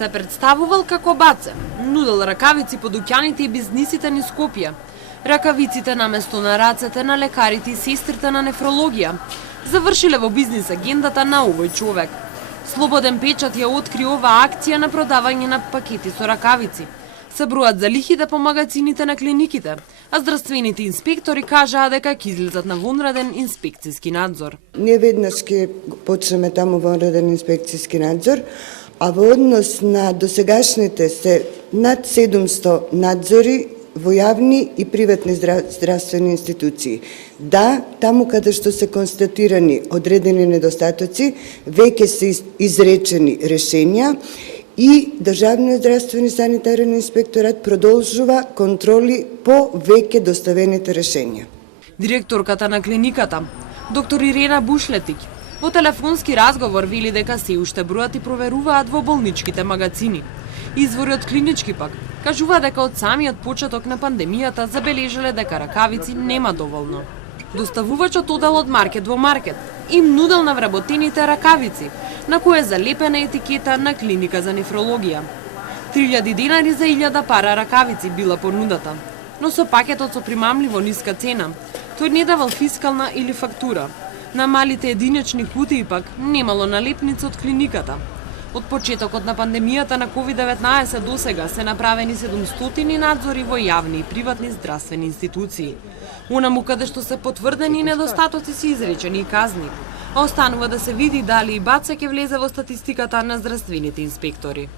Се представувал како баце, нудел ракавици по дуќаните и бизнисите низ Скопје. Ракавиците наместо на рацете на лекарите и сестрите на нефрологија завршиле во бизнис агендата на овој човек. Слободен печат ја откри оваа акција на продавање на пакети со ракавици. Се бројат залихите по магазините на клиниките, а здравствените инспектори кажаа дека ќе излезат на вонреден инспекцијски надзор. Ние веднаш ќе почнеме таму вонреден инспекцијски надзор, а во однос на досегашните се над 700 надзори во јавни и приватни здравствени институции. Да, таму каде што се констатирани одредени недостатоци, веќе се изречени решенја и Државниот здравствени санитарен инспекторат продолжува контроли по веќе доставените решенја. Директорката на клиниката, доктор Ирена Бушлетик, во телефонски разговор вели дека се уште бројат и проверуваат во болничките магазини. Извори од клинички пак кажува дека од самиот почеток на пандемијата забележале дека ракавици нема доволно. Доставувачот одел од маркет во маркет им нудел на вработените ракавици, на која е залепена етикета на клиника за нефрологија. 3000 денари за 1000 пара ракавици била понудата, но со пакетот со примамливо ниска цена, тој не давал фискална или фактура. На малите единични кутии пак немало налепница од клиниката. Од почетокот на пандемијата на COVID-19 до сега се направени 700 надзори во јавни и приватни здравствени институции. Онаму каде што се потврдени недостатоци се изречени и казни, а останува да се види дали и баца ќе влезе во статистиката на здравствените инспектори.